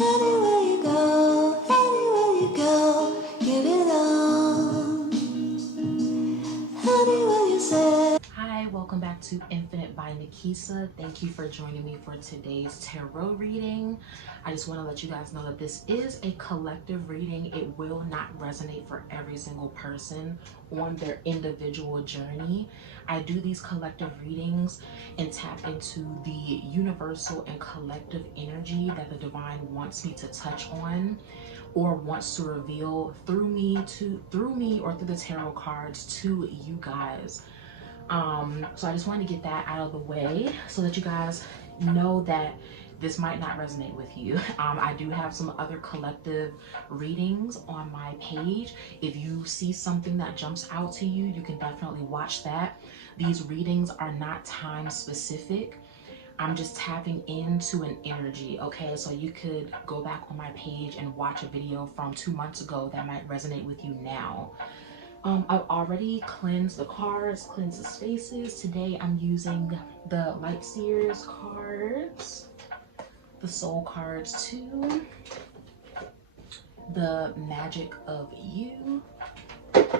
Anywhere you go, give it all. Anywhere you say. Hi, welcome back to Infinite by Nikesa. Thank you for joining me for today's tarot reading. I just want to let you guys know that this is a collective reading. It will not resonate for every single person on their individual journey. I do these collective readings and tap into the universal and collective energy that the divine wants me to touch on or wants to reveal through me or through the tarot cards to you guys. So I just wanted to get that out of the way so that you guys know that this might not resonate with you. I do have some other collective readings on my page. If you see something that jumps out to you, you can definitely watch that. These readings are not time specific. I'm just tapping into an energy, okay? So you could go back on my page and watch a video from 2 months ago that might resonate with you now. I've already cleansed the cards, cleansed the spaces. Today I'm using the Light Seers cards, the Soul cards too, the Magic of You,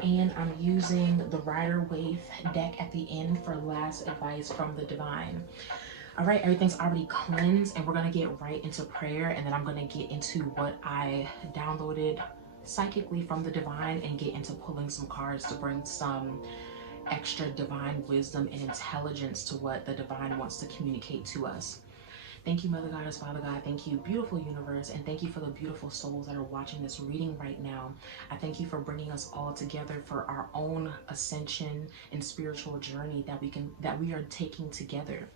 and I'm using the Rider-Waite deck at the end for last advice from the divine. All right, everything's already cleansed and we're gonna get right into prayer, and then I'm gonna get into what I downloaded psychically from the divine and get into pulling some cards to bring some extra divine wisdom and intelligence to what the divine wants to communicate to us. Thank you, Mother Goddess, Father God. Thank you, beautiful universe, and thank you for the beautiful souls that are watching this reading right now. I thank you for bringing us all together for our own ascension and spiritual journey that we are taking together.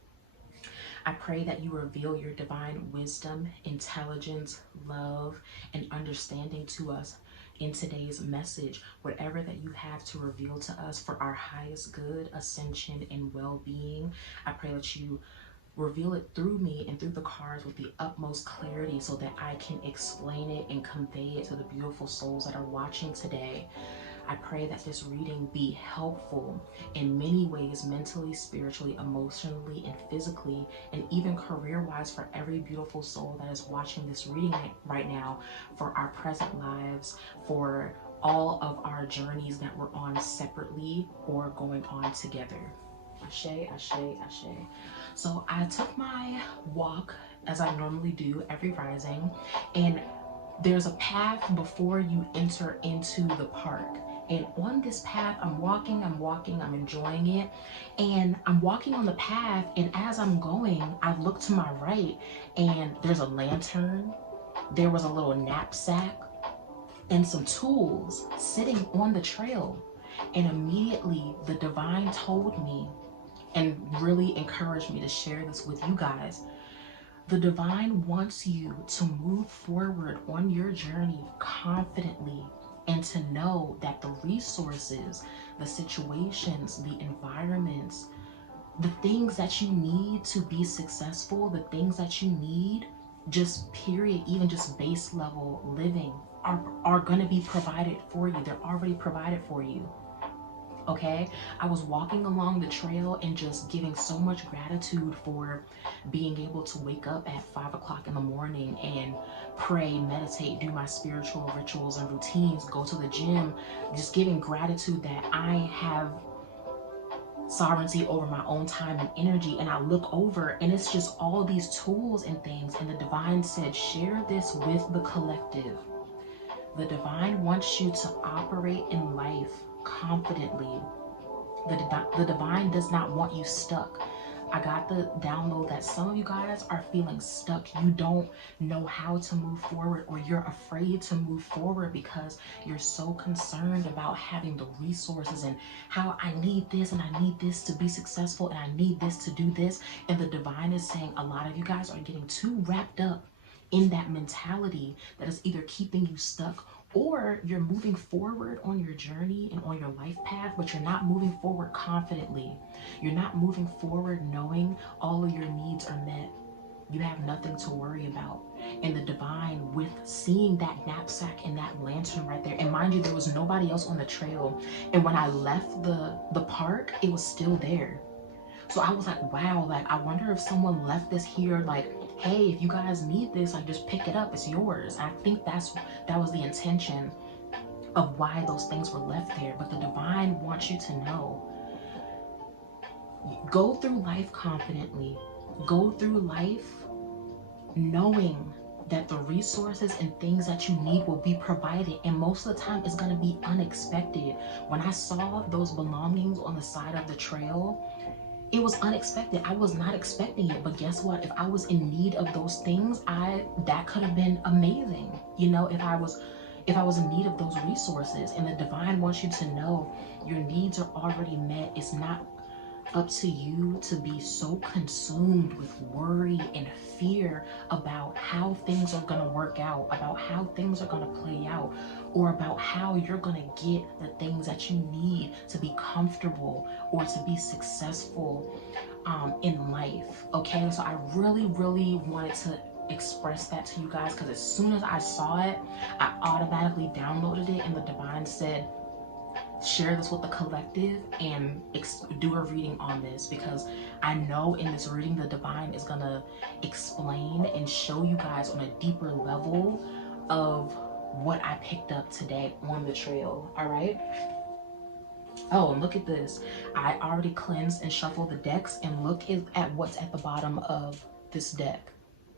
I pray that you reveal your divine wisdom, intelligence, love, and understanding to us in today's message, whatever that you have to reveal to us for our highest good, ascension, and well-being. I pray that you reveal it through me and through the cards with the utmost clarity so that I can explain it and convey it to the beautiful souls that are watching today. I pray that this reading be helpful in many ways, mentally, spiritually, emotionally, and physically, and even career-wise for every beautiful soul that is watching this reading right now, for our present lives, for all of our journeys that we're on separately or going on together. Ashe, ashe, ashe. So I took my walk as I normally do every rising, and there's a path before you enter into the park. And on this path, I'm walking, I'm enjoying it. And I'm walking on the path, and as I'm going, I look to my right, and there's a lantern, there was a little knapsack, and some tools sitting on the trail. And immediately the divine told me and really encouraged me to share this with you guys. The divine wants you to move forward on your journey confidently, and to know that the resources, the situations, the environments, the things that you need to be successful, the things that you need, just period, even just base level living, are going to be provided for you. They're already provided for you. Okay, I was walking along the trail and just giving so much gratitude for being able to wake up at 5 o'clock in the morning and pray, meditate, do my spiritual rituals and routines, go to the gym, just giving gratitude that I have sovereignty over my own time and energy. And I look over and it's just all these tools and things, and the divine said, share this with the collective. The divine wants you to operate in life confidently. The divine does not want you stuck. I got the download that some of you guys are feeling stuck. You don't know how to move forward, or you're afraid to move forward because you're so concerned about having the resources and how I need this and I need this to be successful and I need this to do this. And the divine is saying a lot of you guys are getting too wrapped up in that mentality that is either keeping you stuck, or you're moving forward on your journey and on your life path, but you're not moving forward confidently. You're not moving forward knowing all of your needs are met. You have nothing to worry about. And the divine, with seeing that knapsack and that lantern right there, and mind you, there was nobody else on the trail. And when I left the park, it was still there. So I was like, wow, like I wonder if someone left this here like hey, if you guys need this, like, just pick it up, it's yours. I think that was the intention of why those things were left there. But the divine wants you to know, go through life confidently, go through life knowing that the resources and things that you need will be provided, and most of the time it's going to be unexpected. When I saw those belongings on the side of the trail, it was unexpected. I was not expecting it, but guess what? If I was in need of those things, that could have been amazing. You know, if I was in need of those resources. And the divine wants you to know your needs are already met. It's not up to you to be so consumed with worry and fear about how things are going to work out, about how things are going to play out, or about how you're going to get the things that you need to be comfortable or to be successful in life. Okay, so I really wanted to express that to you guys, because as soon as I saw it, I automatically downloaded it, and the divine said, share this with the collective and do a reading on this, because I know in this reading the divine is gonna explain and show you guys on a deeper level of what I picked up today on the trail. All right. Oh, and look at this. I already cleansed and shuffled the decks, and look at what's at the bottom of this deck.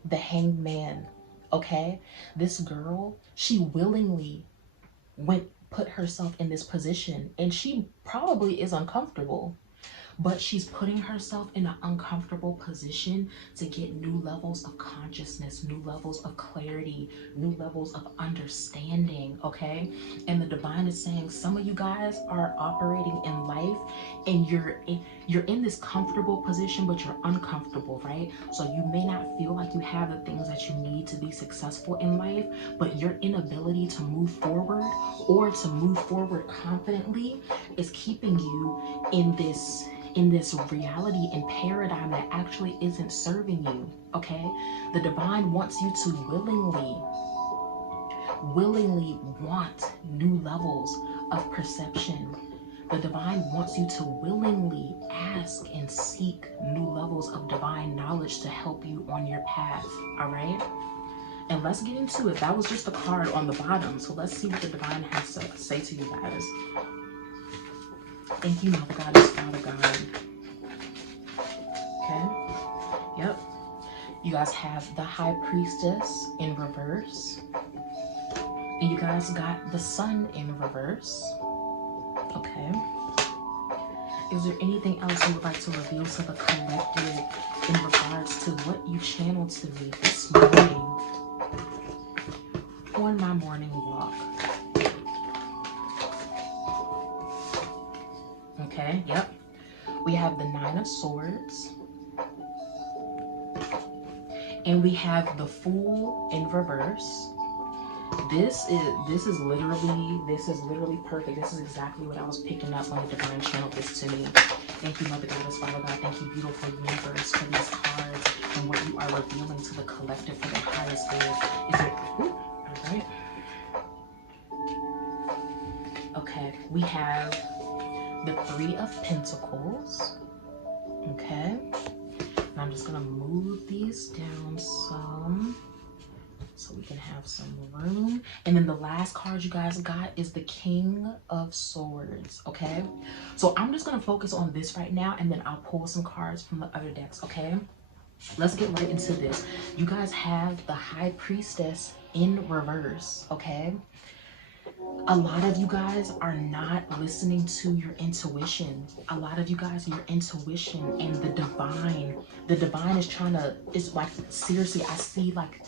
The Hanged Man. Okay, this girl, she willingly put herself in this position, and she probably is uncomfortable, but she's putting herself in an uncomfortable position to get new levels of consciousness, new levels of clarity, new levels of understanding. Okay, and the divine is saying some of you guys are operating in life and you're in this comfortable position, but you're uncomfortable, right? So you may not feel like you have the things that you need to be successful in life, but your inability to move forward or to move forward confidently is keeping you in this reality and paradigm that actually isn't serving you. Okay, the divine wants you to willingly want new levels of perception. The divine wants you to willingly ask and seek new levels of divine knowledge to help you on your path. All right, and let's get into it. That was just a card on the bottom, so let's see what the divine has to say to you guys. Thank you, Mother Goddess, Father God. Okay. Yep. You guys have the High Priestess in reverse. And you guys got the Sun in reverse. Okay. Is there anything else you would like to reveal to the collective in regards to what you channeled to me this morning on my morning walk? Okay, yep. We have the Nine of Swords. And we have the Fool in reverse. This is literally perfect. This is exactly what I was picking up when the divine channeled this to me. Thank you, Mother Goddess, Father God. Thank you, beautiful universe, for these cards and what you are revealing to the collective for their highest good. Is it? All right. Okay, we have the Three of Pentacles. Okay. And I'm just gonna move these down some so we can have some room. And then the last card you guys got is the King of Swords. Okay, so I'm just gonna focus on this right now, and then I'll pull some cards from the other decks. Okay, let's get right into this. You guys have the High Priestess in reverse. Okay, a lot of you guys are not listening to your intuition. A lot of you guys, your intuition and the divine is trying to, it's like, seriously, I see like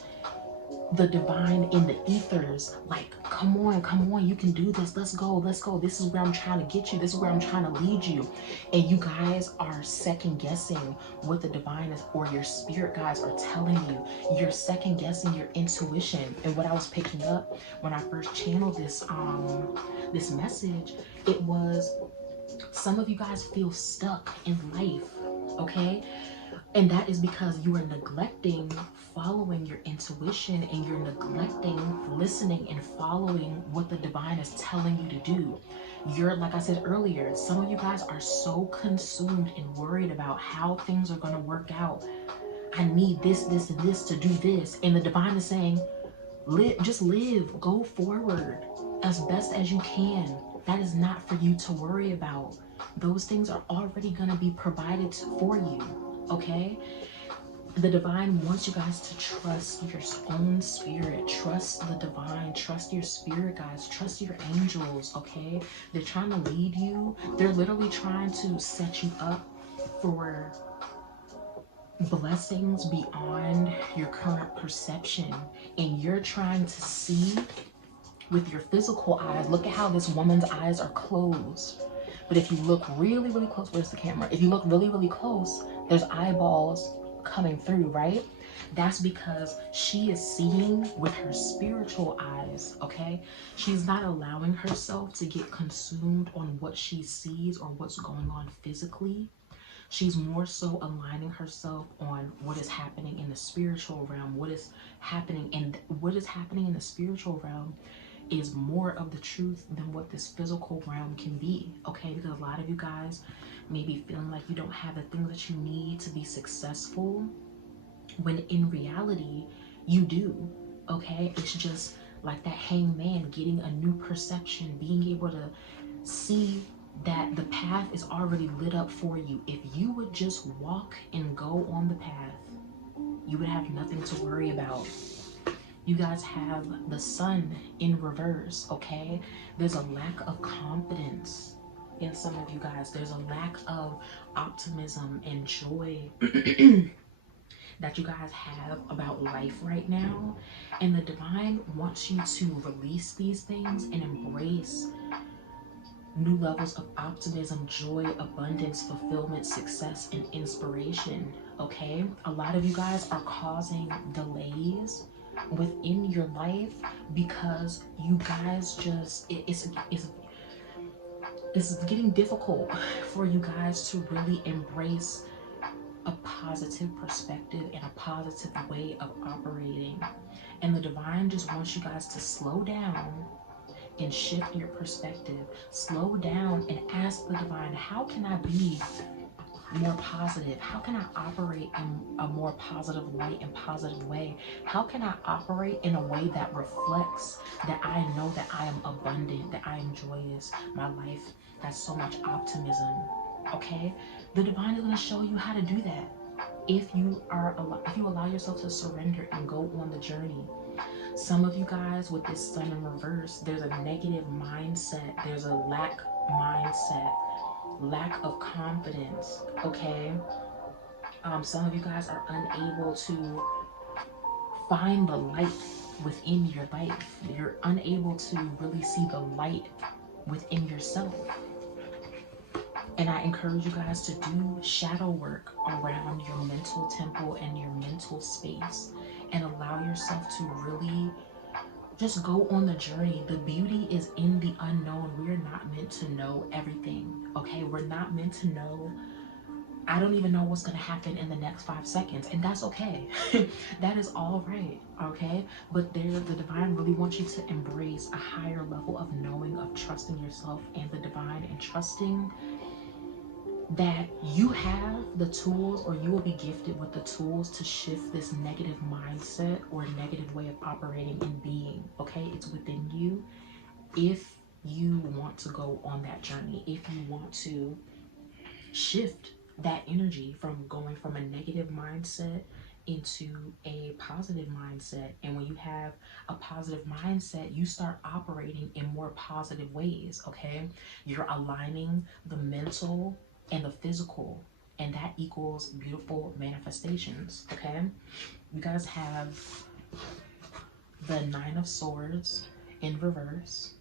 the divine in the ethers, like, come on, you can do this, let's go, this is where I'm trying to get you, this is where I'm trying to lead you. And you guys are second guessing what the divine is, or your spirit guides are telling you. You're second guessing your intuition. And what I was picking up when I first channeled this this message, it was some of you guys feel stuck in life. Okay, and that is because you are neglecting following your intuition, and you're neglecting listening and following what the divine is telling you to do. You're, like I said earlier, some of you guys are so consumed and worried about how things are going to work out, I need this, this, and this to do this. And the divine is saying, just live, go forward as best as you can. That is not for you to worry about. Those things are already going to be provided for you, okay? The divine wants you guys to trust your own spirit. Trust the divine. Trust your spirit, guys. Trust your angels, okay? They're trying to lead you. They're literally trying to set you up for blessings beyond your current perception. And you're trying to see with your physical eyes. Look at how this woman's eyes are closed. But if you look really, really close, where's the camera? If you look really, really close, there's eyeballs coming through, right? That's because she is seeing with her spiritual eyes, okay? She's not allowing herself to get consumed on what she sees or what's going on physically. She's more so aligning herself on what is happening in the spiritual realm, what is happening, and what is happening in the spiritual realm is more of the truth than what this physical realm can be, okay? Because a lot of you guys may be feeling like you don't have the things that you need to be successful, when in reality, you do, okay? It's just like that hangman getting a new perception, being able to see that the path is already lit up for you. If you would just walk and go on the path, you would have nothing to worry about. You guys have the sun in reverse, okay? There's a lack of confidence in some of you guys. There's a lack of optimism and joy that you guys have about life right now. And the divine wants you to release these things and embrace new levels of optimism, joy, abundance, fulfillment, success, and inspiration, okay? A lot of you guys are causing delays within your life because you guys just, it's getting difficult for you guys to really embrace a positive perspective and a positive way of operating. And the divine just wants you guys to slow down and shift your perspective. Slow down and ask the divine, how can I be more positive? How can I operate in a more positive light and positive way? How can I operate in a way that reflects that I know that I am abundant, that I am joyous, my life has so much optimism, okay? The divine is going to show you how to do that if you allow yourself to surrender and go on the journey. Some of you guys with this sun in reverse, there's a negative mindset. There's a lack mindset, lack of confidence, okay? Some of you guys are unable to find the light within your life. You're unable to really see the light within yourself. And I encourage you guys to do shadow work around your mental temple and your mental space, and allow yourself to really just go on the journey. The beauty is in the unknown. We're not meant to know everything, okay? We're not meant to know, I don't even know what's going to happen in the next 5 seconds, and that's okay. That is all right, okay? But the divine really wants you to embrace a higher level of knowing, of trusting yourself and the divine, and trusting that you have the tools, or you will be gifted with the tools to shift this negative mindset or negative way of operating and being, okay? It's within you if you want to go on that journey, if you want to shift that energy from going from a negative mindset into a positive mindset. And when you have a positive mindset, you start operating in more positive ways, okay? You're aligning the mental and the physical, and that equals beautiful manifestations, okay? You guys have the Nine of Swords in reverse,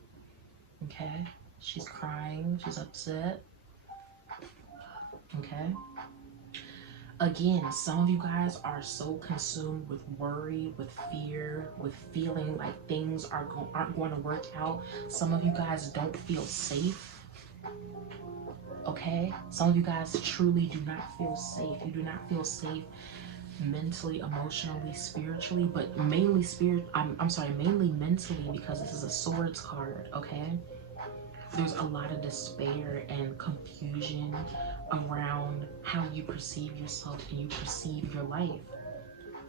okay? She's crying, she's upset, okay? Again, some of you guys are so consumed with worry, with fear, with feeling like things aren't going to work out. Some of you guys don't feel safe, okay? Some of you guys truly do not feel safe. You do not feel safe mentally, emotionally, spiritually, but mainly mainly mentally, because this is a swords card, okay? There's a lot of despair and confusion around how you perceive yourself and you perceive your life.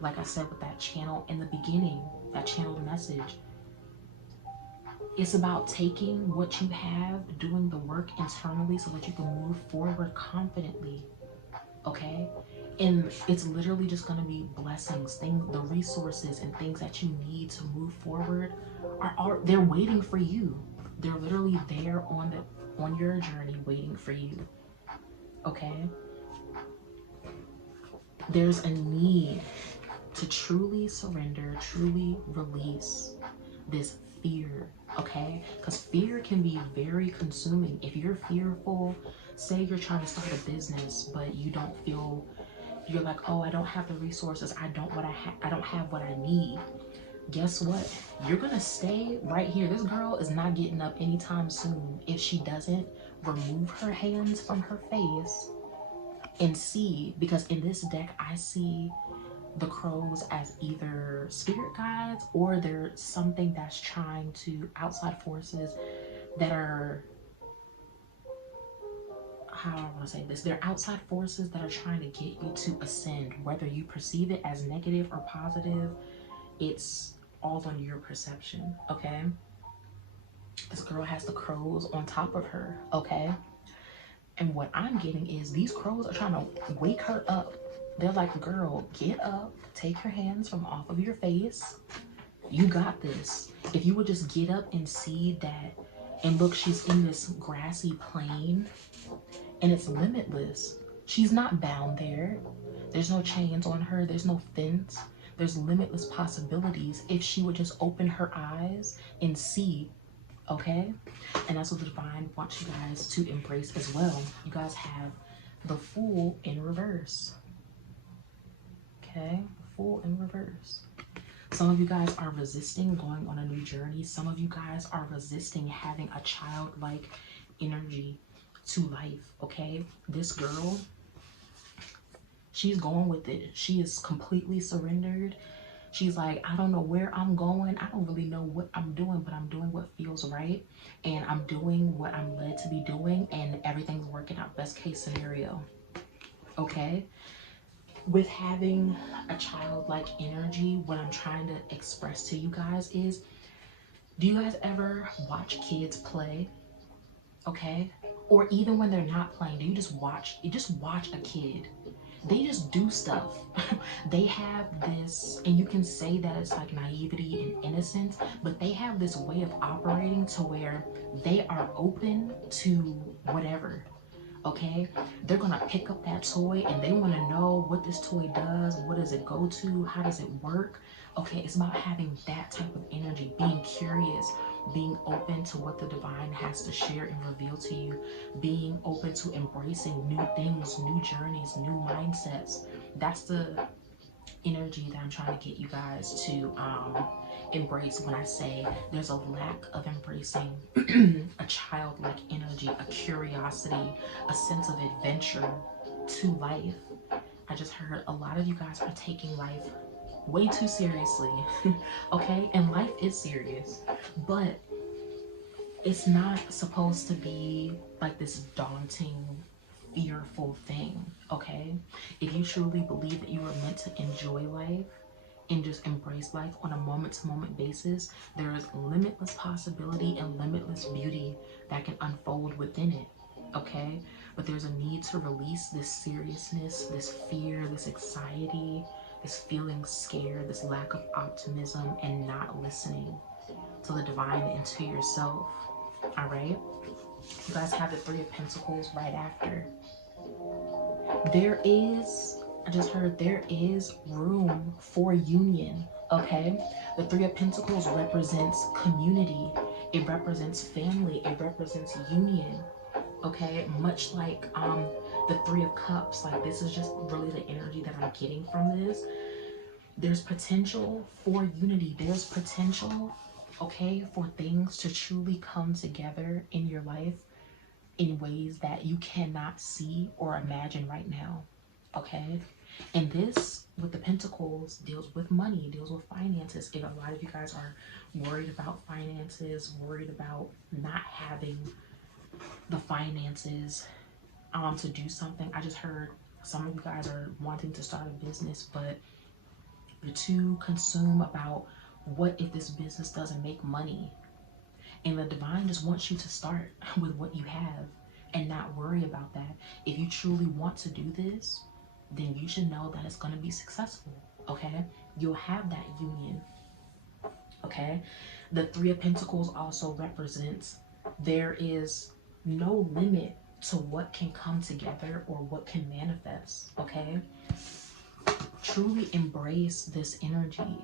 like I said with that channel in the beginning, that channeled message, it's about taking what you have, doing the work internally so that you can move forward confidently, okay? And it's literally just going to be blessings, things, the resources and things that you need to move forward are they're waiting for you. They're literally there on your journey waiting for you, okay? There's a need to truly surrender, truly release this fear, okay? Because fear can be very consuming. If you're fearful, say you're trying to start a business, but you don't feel, you're like, oh, I don't have the resources, I don't have what I need. Guess what? You're gonna stay right here. This girl is not getting up anytime soon if she doesn't remove her hands from her face and see, because in this deck I see the crows as either spirit guides or they're something that's trying to, outside forces that are, how do I want to say this, they're outside forces that are trying to get you to ascend. Whether you perceive it as negative or positive, it's all on your perception, okay? This girl has the crows on top of her, okay? And what I'm getting is these crows are trying to wake her up. They're like, girl, get up, take your hands from off of your face. You got this. If you would just get up and see that, and look, she's in this grassy plain and it's limitless. She's not bound there. There's no chains on her. There's no fence. There's limitless possibilities if she would just open her eyes and see, okay? And that's what the divine wants you guys to embrace as well. You guys have the Fool in reverse. Okay, Fool in reverse. Some of you guys are resisting going on a new journey. Some of you guys are resisting having a childlike energy to life, okay? This girl, she's going with it. She is completely surrendered. She's like, I don't know where I'm going. I don't really know what I'm doing, but I'm doing what feels right. And I'm doing what I'm led to be doing. And everything's working out, best case scenario. Okay? With having a childlike energy, what I'm trying to express to you guys is, do you guys ever watch kids play? Okay? Or even when they're not playing, do you just watch a kid? They just do stuff. They have this, and you can say that it's like naivety and innocence, but they have this way of operating to where they are open to whatever, okay? They're gonna pick up that toy and they wanna know what this toy does, what does it go to, how does it work, okay? It's about having that type of energy, being curious, being open to what the divine has to share and reveal to you, being open to embracing new things, new journeys, new mindsets. That's the energy that I'm trying to get you guys to embrace when I say there's a lack of embracing a childlike energy, a curiosity, a sense of adventure to life. I just heard a lot of you guys are taking life way too seriously, okay? And life is serious, but it's not supposed to be like this daunting, fearful thing, okay? If you truly believe that you are meant to enjoy life and just embrace life on a moment-to-moment basis, there is limitless possibility and limitless beauty that can unfold within it, okay? But there's a need to release this seriousness, this fear, this anxiety, this feeling scared, this lack of optimism, and not listening to the divine and to yourself, all right? You guys have the Three of Pentacles right after. There is, I just heard, there is room for union, okay? The Three of Pentacles represents community. It represents family. It represents union, okay? Much like the Three of Cups. Like, this is just really the energy that I'm getting from this. There's potential for unity. There's potential, okay, for things to truly come together in your life in ways that you cannot see or imagine right now, okay? And this, with the Pentacles, deals with money, deals with finances. If a lot of you guys are worried about finances, worried about not having the finances to do something, I just heard some of you guys are wanting to start a business, but You're too consumed about what if this business doesn't make money. And the divine just wants you to start with what you have and not worry about that. If you truly want to do this, then you should know that it's going to be successful. Okay? You'll have that union. Okay? The Three of Pentacles also represents there is no limit to what can come together or what can manifest. Okay? Truly embrace this energy.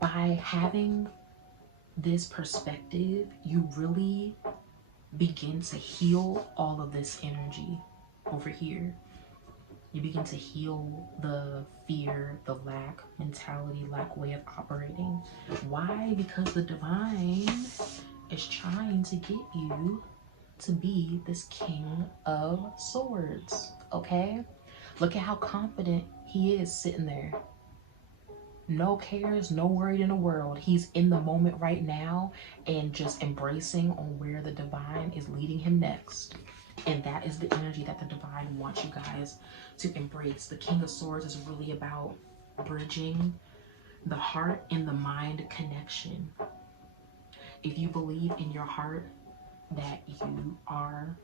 By having this perspective, you really begin to heal all of this energy over here. You begin to heal the fear, the lack mentality, lack way of operating. Why? Because the divine is trying to get you to be this King of Swords. Okay? Look at how confident he is sitting there. No cares, no worry in the world. He's in the moment right now and just embracing on where the divine is leading him next. And that is the energy that the divine wants you guys to embrace. The King of Swords is really about bridging the heart and the mind connection. If you believe in your heart that you are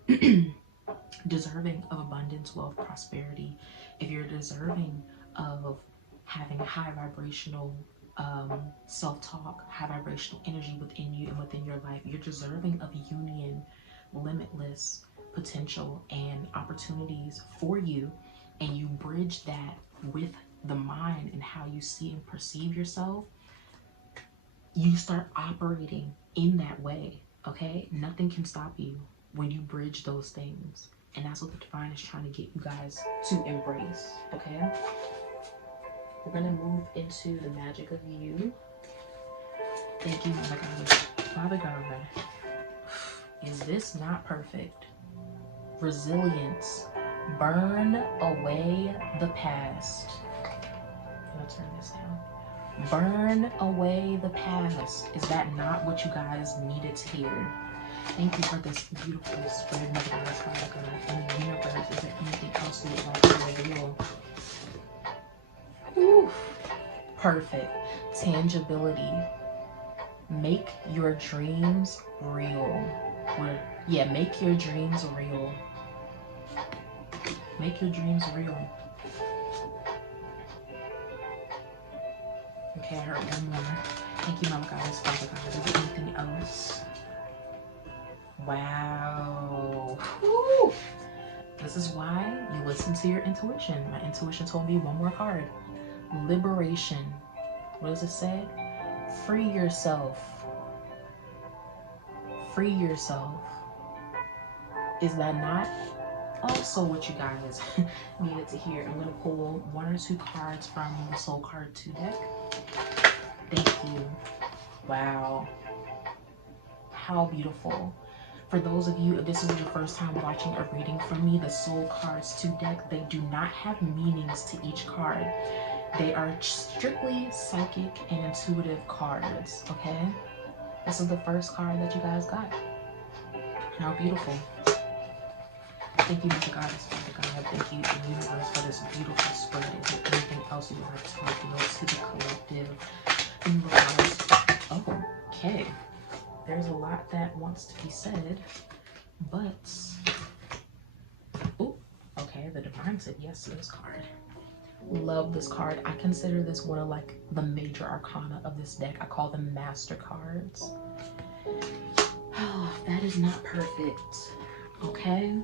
deserving of abundance, wealth, prosperity, if you're deserving of having high vibrational self-talk, high vibrational energy within you and within your life, you're deserving of union, limitless potential and opportunities for you, and you bridge that with the mind and how you see and perceive yourself, you start operating in that way. Okay? Nothing can stop you when you bridge those things. And that's what the divine is trying to get you guys to embrace. Okay? We're going to move into the magic of you. Thank you, Mother God. Father God, is this not perfect? Resilience. Burn away the past. I'm going to turn this down. Burn away the past. Is that not what you guys needed to hear? Thank you for this beautiful spread, Mother God, Father God. In the universe, is there anything else you would like to reveal? Ooh, perfect. Tangibility. Make your dreams real. Or, yeah, make your dreams real. Make your dreams real. Okay, I heard one more. Thank you, Mama Goddess, Father God. Is there anything else? Wow. Woo. This is why you listen to your intuition. My intuition told me one more card. Liberation. What does it say? Free yourself. Free yourself. Is that not also what you guys needed to hear? I'm going to pull one or two cards from the Soul Card 2 deck. Thank you. Wow. How beautiful. For those of you, if this is your first time watching a reading from me, the Soul Cards 2 deck, they do not have meanings to each card. They are strictly psychic and intuitive cards, okay? This is the first card that you guys got. How beautiful. Thank you, Mother Goddess, Father God. Thank you, the universe, for this beautiful spread. Is there anything else you would like to reveal to the collective? In regards, oh, okay. There's a lot that wants to be said, but, oh, okay, the divine said yes to this card. Love this card. I consider this one of like the major arcana of this deck. I call them master cards. Oh, that is not perfect. Okay.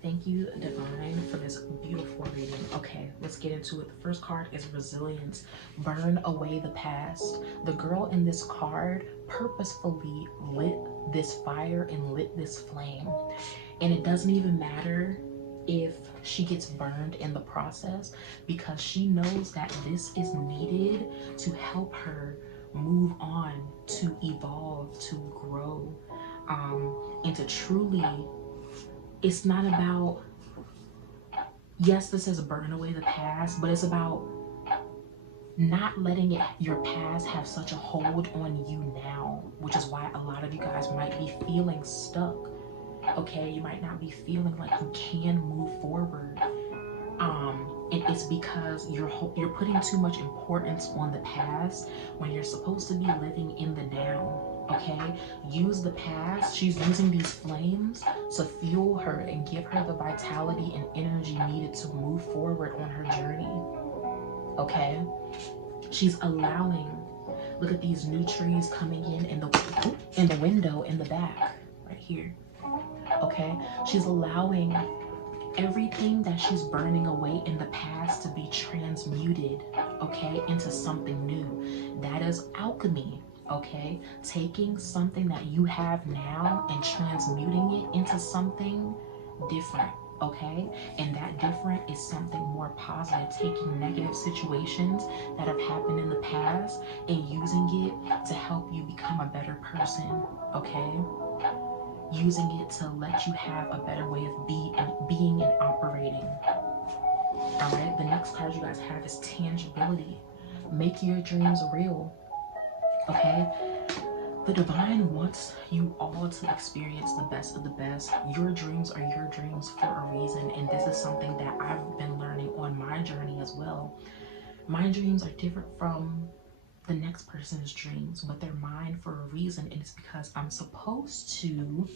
Thank you, divine, for this beautiful reading. Okay, let's get into it. The first card is resilience. Burn away the past. The girl in this card purposefully lit this fire and lit this flame. And it doesn't even matter if she gets burned in the process, because she knows that this is needed to help her move on, to evolve, to grow, and to truly, it's not about, yes, this is burn away the past, but it's about not letting your past have such a hold on you now, which is why a lot of you guys might be feeling stuck. Okay, you might not be feeling like you can move forward. And it's because you're putting too much importance on the past when you're supposed to be living in the now. Okay, use the past. She's using these flames to fuel her and give her the vitality and energy needed to move forward on her journey. Okay, she's allowing, look at these new trees coming in the window in the back right here. Okay, she's allowing everything that she's burning away in the past to be transmuted, okay, into something new. That is alchemy. Okay, taking something that you have now and transmuting it into something different. Okay, and that different is something more positive, taking negative situations that have happened in the past and using it to help you become a better person. Okay, using it to let you have a better way of being and operating. All right, the next card you guys have is tangibility. Make your dreams real. Okay, the divine wants you all to experience the best of the best. Your dreams are your dreams for a reason, and this is something that I've been learning on my journey as well. My dreams are different from the next person's dreams, but they're mine for a reason, and it's because I'm supposed to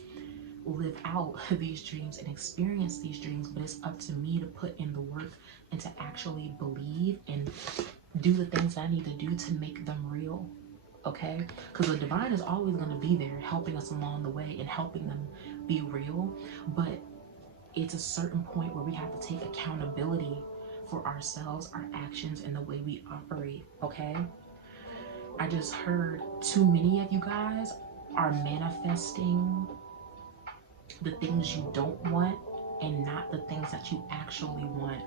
live out these dreams and experience these dreams, but it's up to me to put in the work and to actually believe and do the things I need to do to make them real. Okay, because the divine is always going to be there helping us along the way and helping them be real, but it's a certain point where we have to take accountability for ourselves, our actions, and the way we operate. Okay, I just heard too many of you guys are manifesting the things you don't want and not the things that you actually want.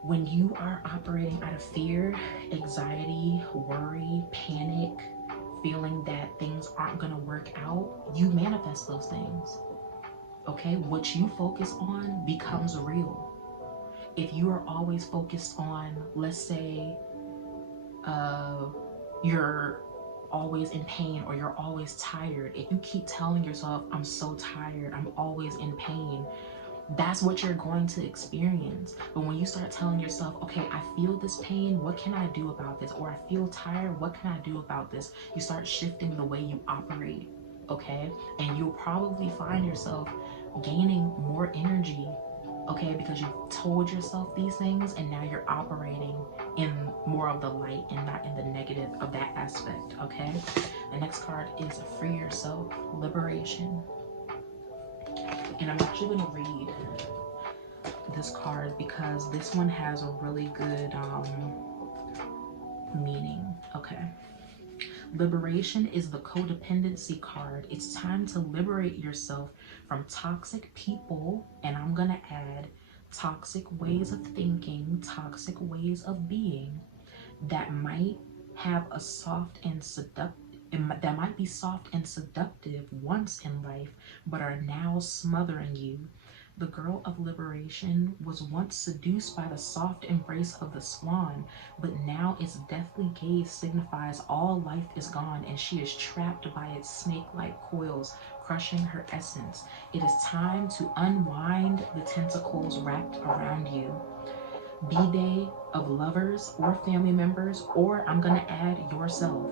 When you are operating out of fear, anxiety, worry, panic, feeling that things aren't going to work out, you manifest those things. Okay, what you focus on becomes real. If you are always focused on, let's say, you're always in pain or you're always tired, if you keep telling yourself, I'm so tired, I'm always in pain, that's what you're going to experience. But when you start telling yourself, okay, I feel this pain, what can I do about this? Or I feel tired, what can I do about this? You start shifting the way you operate, okay? And you'll probably find yourself gaining more energy, okay? Because you've told yourself these things and now you're operating in more of the light and not in the negative of that aspect, okay? The next card is free yourself, liberation. And I'm actually going to read this card because this one has a really good meaning. Okay. Liberation is the codependency card. It's time to liberate yourself from toxic people, and I'm going to add toxic ways of thinking, toxic ways of being that might have a soft and seductive, that might be soft and seductive once in life, but are now smothering you. The girl of liberation was once seduced by the soft embrace of the swan, but now its deathly gaze signifies all life is gone and she is trapped by its snake-like coils, crushing her essence. It is time to unwind the tentacles wrapped around you. Be they of lovers or family members, or I'm going to add yourself.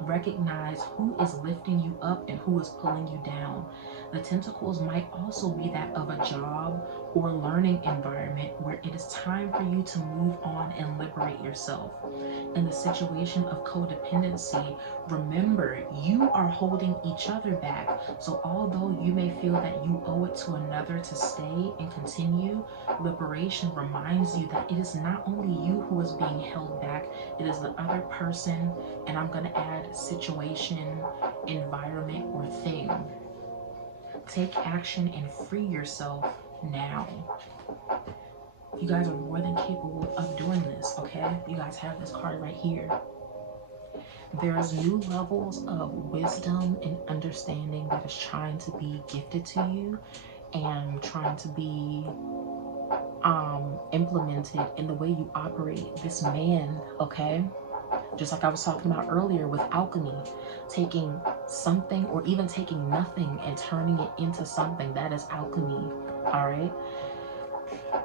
Recognize who is lifting you up and who is pulling you down. The tentacles might also be that of a job or learning environment where it is time for you to move on and liberate yourself. In the situation of codependency, remember, you are holding each other back. So although you may feel that you owe it to another to stay and continue, liberation reminds you that it is not only you who is being held back, it is the other person, and I'm going to add situation, environment, or thing. Take action and free yourself now. You guys are more than capable of doing this, okay? You guys have this card right here. There's new levels of wisdom and understanding that is trying to be gifted to you and trying to be implemented in the way you operate. This man, okay? Just like I was talking about earlier with alchemy, taking something or even taking nothing and turning it into something, that is alchemy, all right?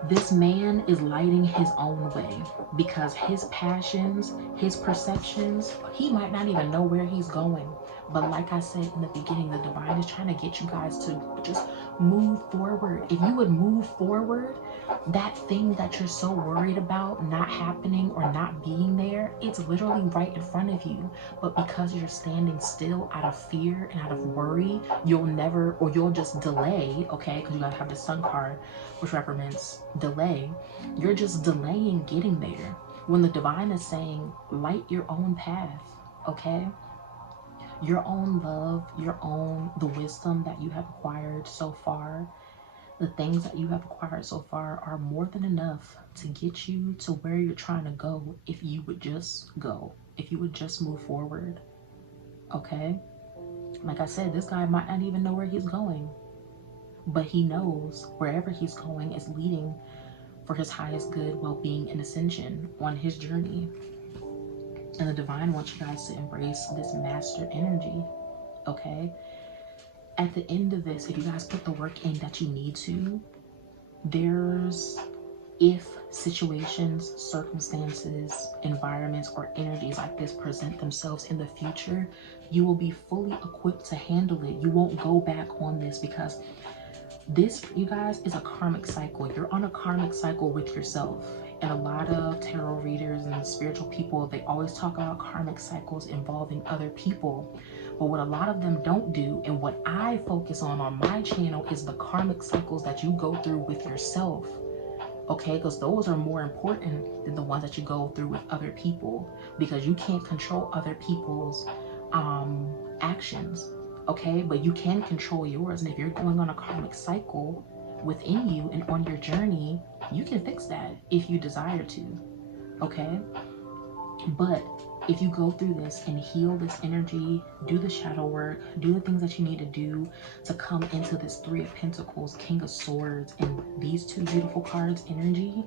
This man is lighting his own way because his passions, his perceptions, he might not even know where he's going. But like I said in the beginning, the divine is trying to get you guys to just move forward. If you would move forward, that thing that you're so worried about not happening or not being there, it's literally right in front of you. But because you're standing still out of fear and out of worry, you'll never, or you'll just delay, okay? Because you gotta have the sun card, which represents delay. You're just delaying getting there. When the divine is saying, light your own path, okay? Your own love, the wisdom that you have acquired so far, the things that you have acquired so far are more than enough to get you to where you're trying to go if you would just go, if you would just move forward, okay? Like I said, this guy might not even know where he's going, but he knows wherever he's going is leading for his highest good, well-being, and ascension on his journey. And the divine wants you guys to embrace this master energy, okay? At the end of this, if you guys put the work in that you need to, if situations, circumstances, environments, or energies like this present themselves in the future, you will be fully equipped to handle it. You won't go back on this because this, you guys, is a karmic cycle. You're on a karmic cycle with yourself. And a lot of tarot readers and spiritual people, they always talk about karmic cycles involving other people. But what a lot of them don't do, and what I focus on my channel, is the karmic cycles that you go through with yourself. Okay, because those are more important than the ones that you go through with other people, because you can't control other people's actions. Okay, but you can control yours. And if you're going on a karmic cycle within you and on your journey, you can fix that if you desire to. Okay, but if you go through this and heal this energy, do the shadow work, do the things that you need to do to come into this Three of Pentacles, King of Swords, and these two beautiful cards energy,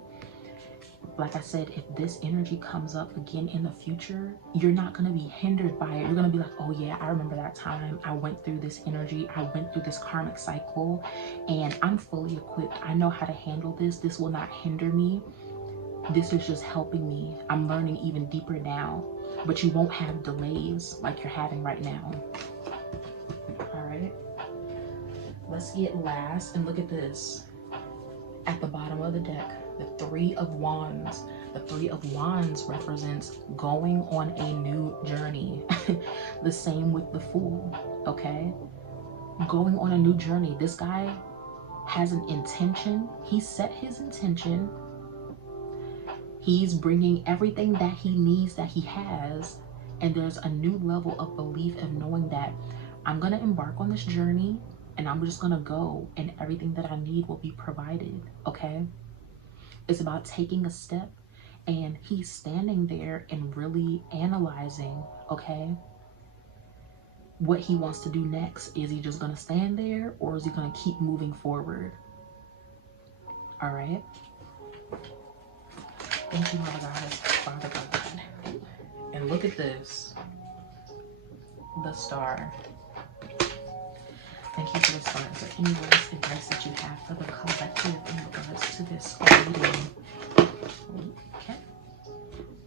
like I said, if this energy comes up again in the future, you're not going to be hindered by it. You're going to be like, oh yeah, I remember that time I went through this energy. I went through this karmic cycle and I'm fully equipped. I know how to handle this. This will not hinder me. This is just helping me. I'm learning even deeper now, but you won't have delays like you're having right now. All right. Let's get last and look at this. At the bottom of the deck, the Three of Wands. The Three of Wands represents going on a new journey. The same with the Fool, okay? Going on a new journey. This guy has an intention. He set his intention. He's bringing everything that he needs, that he has, and there's a new level of belief of knowing that I'm going to embark on this journey and I'm just going to go and everything that I need will be provided, okay? It's about taking a step, and he's standing there and really analyzing, okay, what he wants to do next. Is he just going to stand there, or is he going to keep moving forward? All right. Thank you, Mother Goddess, Father God. And look at this. The Star. Thank you for the Star. Is there any words of advice that you have for the collective in regards to this reading? Okay.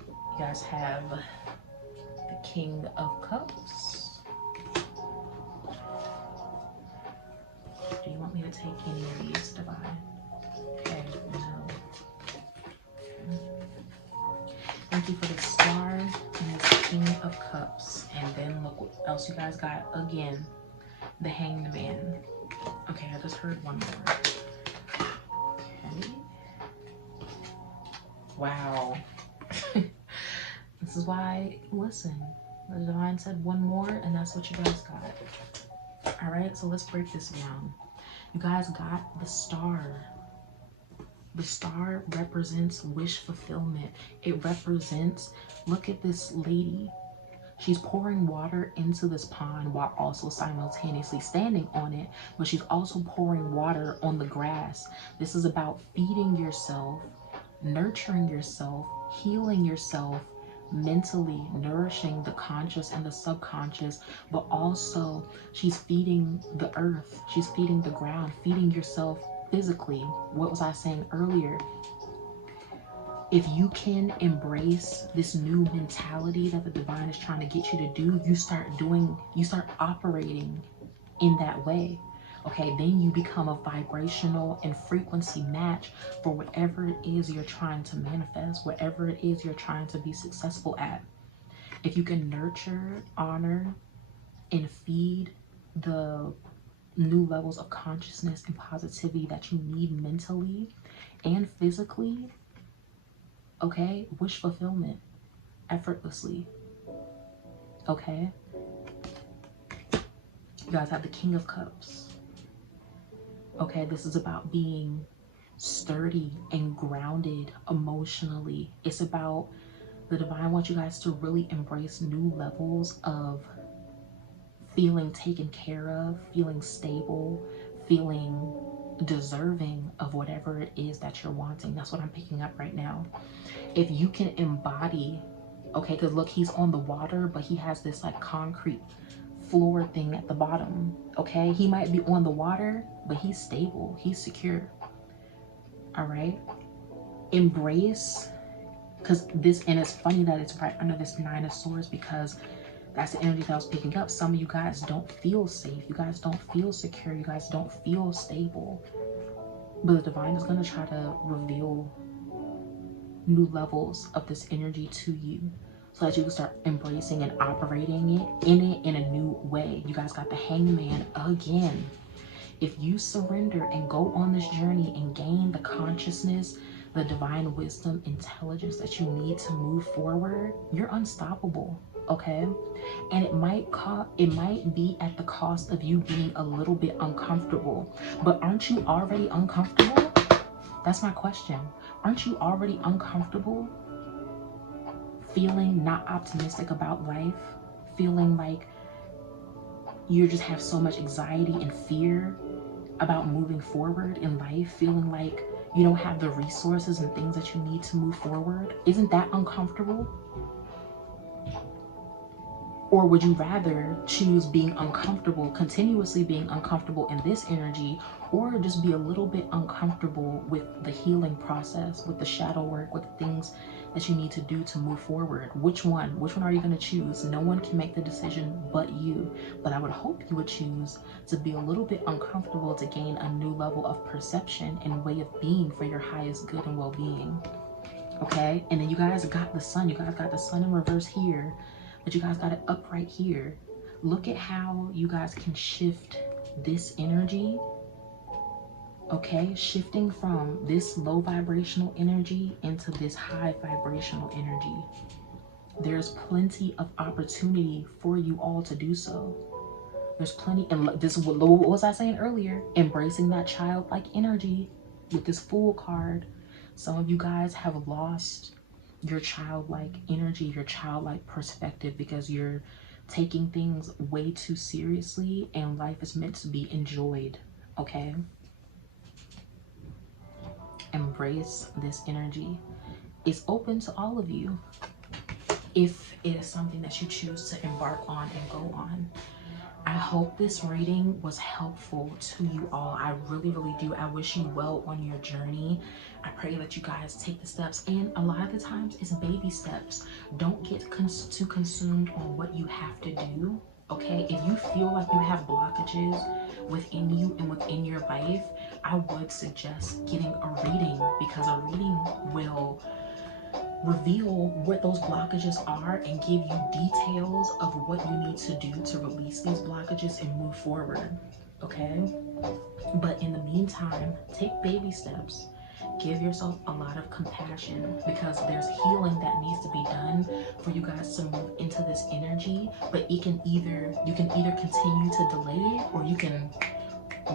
You guys have the King of Cups. Do you want me to take any of these, Divine? Okay, no. Thank you for the Star and this King of Cups. And then look what else you guys got again. The Hanged Man. Okay, I just heard one more. Okay. Wow. This is why, listen, the Divine said one more, and that's what you guys got. All right, so let's break this down. You guys got the Star. The Star represents wish fulfillment. It represents, look at this lady. She's pouring water into this pond while also simultaneously standing on it, but she's also pouring water on the grass. This is about feeding yourself, nurturing yourself, healing yourself, mentally nourishing the conscious and the subconscious, but also she's feeding the earth, she's feeding the ground, feeding yourself physically. What was I saying earlier? If you can embrace this new mentality that the divine is trying to get you to do, you start operating in that way. Okay, then you become a vibrational and frequency match for whatever it is you're trying to manifest, whatever it is you're trying to be successful at. If you can nurture, honor, and feed the new levels of consciousness and positivity that you need mentally and physically, okay, wish fulfillment effortlessly. Okay, you guys have the King of Cups. Okay, this is about being sturdy and grounded emotionally. It's about, the divine wants you guys to really embrace new levels of feeling taken care of, feeling stable, feeling deserving of whatever it is that you're wanting. That's what I'm picking up right now. If you can embody, okay, because look, he's on the water, but he has this like concrete floor thing at the bottom. Okay, he might be on the water, but he's stable, he's secure. All right, embrace, because this, and it's funny that it's right under this Nine of Swords, because that's the energy that I was picking up. Some of you guys don't feel safe, you guys don't feel secure, you guys don't feel stable, but the divine is going to try to reveal new levels of this energy to you, so that you can start embracing and operating in a new way. You guys got the Hangman again. If you surrender and go on this journey and gain the consciousness, the divine wisdom, intelligence that you need to move forward, you're unstoppable. Okay, and it might be at the cost of you being a little bit uncomfortable, but aren't you already uncomfortable? That's my question. Aren't you already uncomfortable? Feeling not optimistic about life, feeling like you just have so much anxiety and fear about moving forward in life, feeling like you don't have the resources and things that you need to move forward. Isn't that uncomfortable? Or would you rather choose being uncomfortable, continuously being uncomfortable in this energy, or just be a little bit uncomfortable with the healing process, with the shadow work, with the things that you need to do to move forward? Which one are you going to choose? No one can make the decision but you. But I would hope you would choose to be a little bit uncomfortable to gain a new level of perception and way of being for your highest good and well-being. Okay, and then you guys got the sun. You guys got the sun in reverse here, but you guys got it up right here. Look at how you guys can shift this energy. Okay, shifting from this low vibrational energy into this high vibrational energy. There's plenty of opportunity for you all to do so. There's plenty, and this is what was I saying earlier? Embracing that childlike energy with this Fool card. Some of you guys have lost your childlike energy, your childlike perspective, because you're taking things way too seriously, and life is meant to be enjoyed. Okay, embrace this energy. It's open to all of you if it is something that you choose to embark on and go on. I hope this reading was helpful to you all. I really, really do. I wish you well on your journey. I pray that you guys take the steps, and a lot of the times it's baby steps. Don't get too consumed on what you have to do. Okay, if you feel like you have blockages within you and within your life, I would suggest getting a reading, because a reading will reveal what those blockages are and give you details of what you need to do to release these blockages and move forward. Okay, but in the meantime, take baby steps. Give yourself a lot of compassion, because there's healing that needs to be done for you guys to move into this energy. But you can either continue to delay it, or you can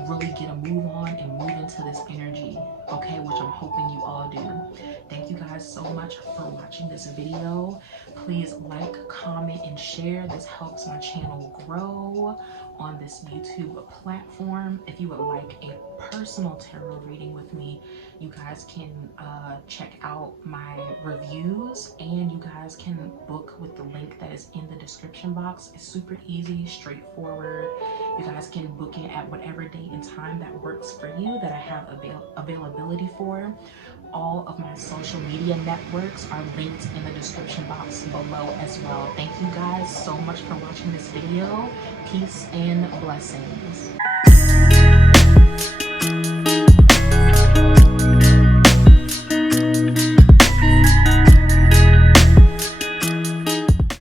really get a move on and move into this energy. okay, which I'm hoping you all do. Thank you guys so much for watching this video. Please like, comment, and share. This helps my channel grow on this YouTube platform. If you would like a personal tarot reading with me, you guys can check out my reviews, and you guys can book with the link that is in the description box. It's super easy, straightforward. You guys can book it at whatever date and time that works for you, that I have availability for. All of my social media networks are linked in the description box below as well. Thank you guys so much for watching this video. Peace and blessings.